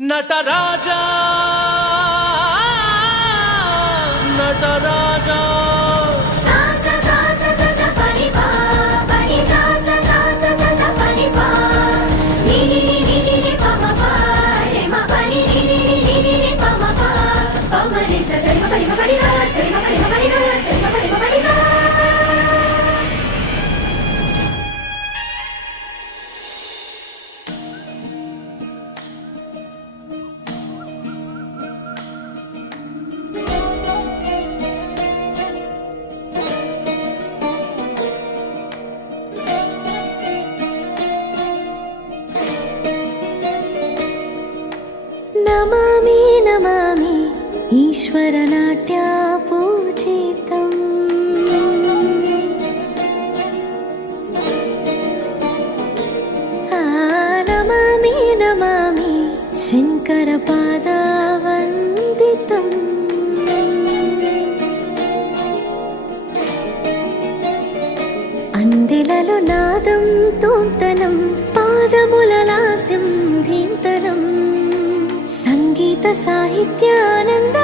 నటరాజా నటరాజా నమామి నమామి ఈశ్వరనాట్య పూజితం నమామి నమామి శంకర పాదవందితం అందెలలో నాదం తోంతనం పాదముల లాస్యం ధీంతనం సంగీత సాహిత్యానంద